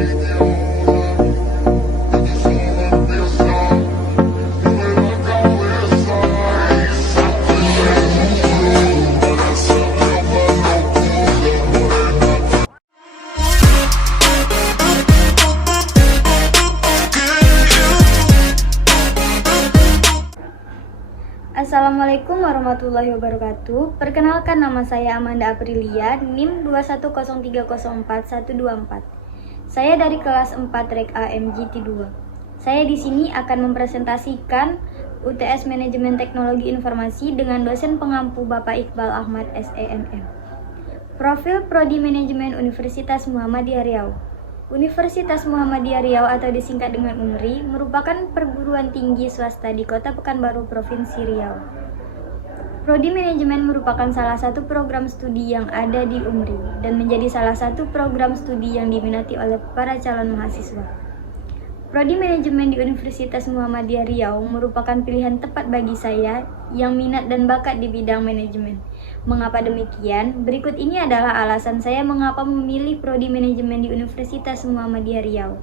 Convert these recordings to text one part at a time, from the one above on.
Assalamualaikum warahmatullahi wabarakatuh. Perkenalkan, nama saya Amanda Aprilia, NIM 210304124. Saya dari kelas 4 Rek A MGT 2. Saya di sini akan mempresentasikan UTS Manajemen Teknologi Informasi dengan dosen pengampu Bapak Iqbal Ahmad SEMM. Profil Prodi Manajemen Universitas Muhammadiyah Riau. Universitas Muhammadiyah Riau atau disingkat dengan UMRI merupakan perguruan tinggi swasta di Kota Pekanbaru, Provinsi Riau. Prodi Manajemen merupakan salah satu program studi yang ada di UMRI dan menjadi salah satu program studi yang diminati oleh para calon mahasiswa. Prodi Manajemen di Universitas Muhammadiyah Riau merupakan pilihan tepat bagi saya yang minat dan bakat di bidang manajemen. Mengapa demikian? Berikut ini adalah alasan saya mengapa memilih Prodi Manajemen di Universitas Muhammadiyah Riau.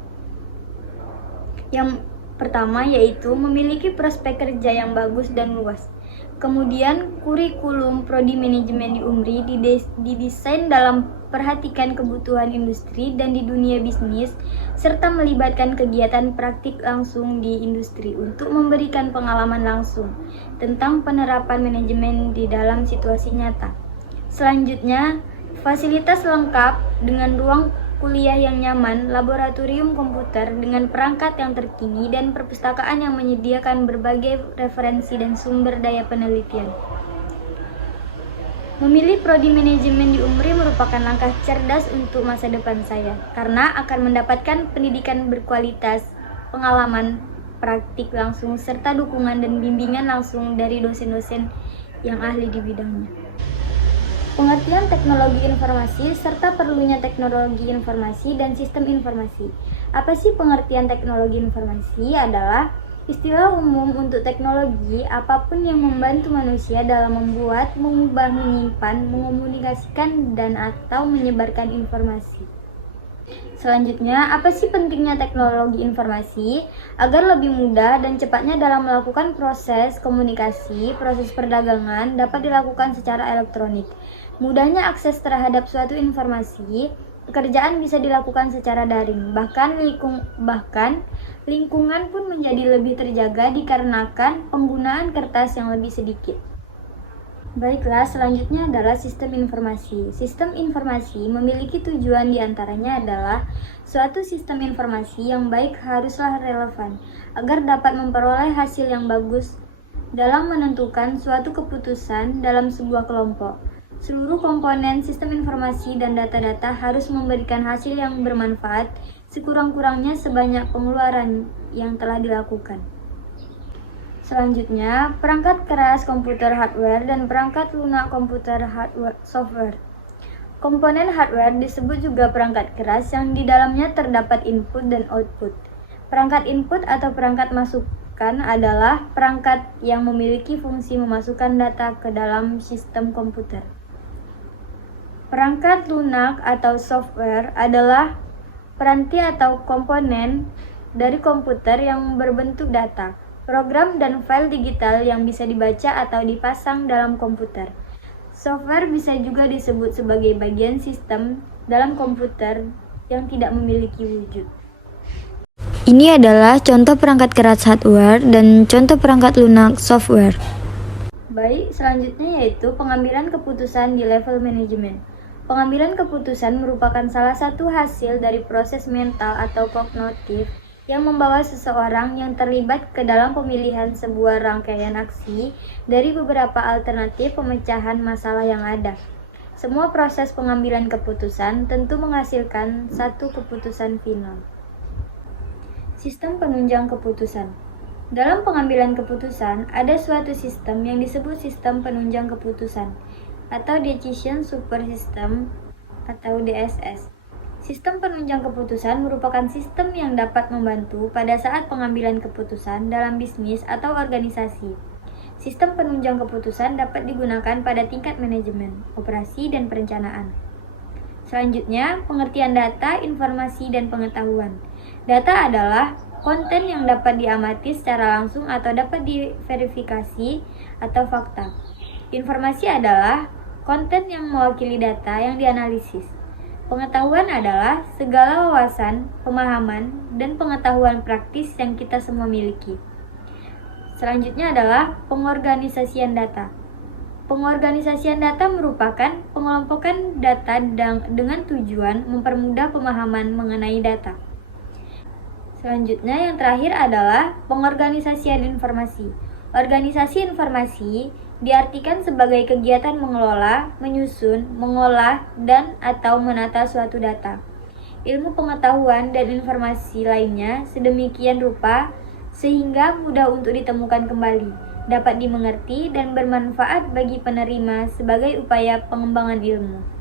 Yang pertama yaitu memiliki prospek kerja yang bagus dan luas. Kemudian, kurikulum Prodi Manajemen di UMRI didesain dalam perhatikan kebutuhan industri dan di dunia bisnis, serta melibatkan kegiatan praktik langsung di industri untuk memberikan pengalaman langsung tentang penerapan manajemen di dalam situasi nyata. Selanjutnya, fasilitas lengkap dengan ruang kuliah yang nyaman, laboratorium komputer dengan perangkat yang terkini, dan perpustakaan yang menyediakan berbagai referensi dan sumber daya penelitian. Memilih Prodi Manajemen di UMRI merupakan langkah cerdas untuk masa depan saya, karena akan mendapatkan pendidikan berkualitas, pengalaman praktik langsung, serta dukungan dan bimbingan langsung dari dosen-dosen yang ahli di bidangnya. Pengertian teknologi informasi serta perlunya teknologi informasi dan sistem informasi. Apa sih pengertian teknologi informasi? Adalah istilah umum untuk teknologi apapun yang membantu manusia dalam membuat, mengubah, menyimpan, mengomunikasikan, dan atau menyebarkan informasi. Selanjutnya, apa sih pentingnya teknologi informasi? Agar lebih mudah dan cepatnya dalam melakukan proses komunikasi, proses perdagangan dapat dilakukan secara elektronik. Mudahnya akses terhadap suatu informasi, pekerjaan bisa dilakukan secara daring, bahkan lingkungan pun menjadi lebih terjaga dikarenakan penggunaan kertas yang lebih sedikit. Baiklah, selanjutnya adalah sistem informasi. Sistem informasi memiliki tujuan diantaranya adalah suatu sistem informasi yang baik haruslah relevan agar dapat memperoleh hasil yang bagus dalam menentukan suatu keputusan dalam sebuah kelompok. Seluruh komponen sistem informasi dan data-data harus memberikan hasil yang bermanfaat sekurang-kurangnya sebanyak pengeluaran yang telah dilakukan. Selanjutnya, perangkat keras komputer hardware dan perangkat lunak komputer software. Komponen hardware disebut juga perangkat keras yang di dalamnya terdapat input dan output. Perangkat input atau perangkat masukan adalah perangkat yang memiliki fungsi memasukkan data ke dalam sistem komputer. Perangkat lunak atau software adalah peranti atau komponen dari komputer yang berbentuk data, program, dan file digital yang bisa dibaca atau dipasang dalam komputer. Software bisa juga disebut sebagai bagian sistem dalam komputer yang tidak memiliki wujud. Ini adalah contoh perangkat keras hardware dan contoh perangkat lunak software. Baik, selanjutnya yaitu pengambilan keputusan di level manajemen. Pengambilan keputusan merupakan salah satu hasil dari proses mental atau kognitif yang membawa seseorang yang terlibat ke dalam pemilihan sebuah rangkaian aksi dari beberapa alternatif pemecahan masalah yang ada. Semua proses pengambilan keputusan tentu menghasilkan satu keputusan final. Sistem penunjang keputusan. Dalam pengambilan keputusan, ada suatu sistem yang disebut sistem penunjang keputusan atau Decision Support System atau DSS. Sistem penunjang keputusan merupakan sistem yang dapat membantu pada saat pengambilan keputusan dalam bisnis atau organisasi. Sistem penunjang keputusan dapat digunakan pada tingkat manajemen, operasi, dan perencanaan. Selanjutnya, pengertian data, informasi, dan pengetahuan. Data adalah konten yang dapat diamati secara langsung atau dapat diverifikasi atau fakta. Informasi adalah konten yang mewakili data yang dianalisis. Pengetahuan adalah segala wawasan, pemahaman, dan pengetahuan praktis yang kita semua miliki. Selanjutnya adalah pengorganisasian data. Pengorganisasian data merupakan pengelompokan data dengan tujuan mempermudah pemahaman mengenai data. Selanjutnya yang terakhir adalah pengorganisasian informasi. Organisasi informasi diartikan sebagai kegiatan mengelola, menyusun, mengolah, dan atau menata suatu data. Ilmu pengetahuan dan informasi lainnya sedemikian rupa sehingga mudah untuk ditemukan kembali, dapat dimengerti dan bermanfaat bagi penerima sebagai upaya pengembangan ilmu.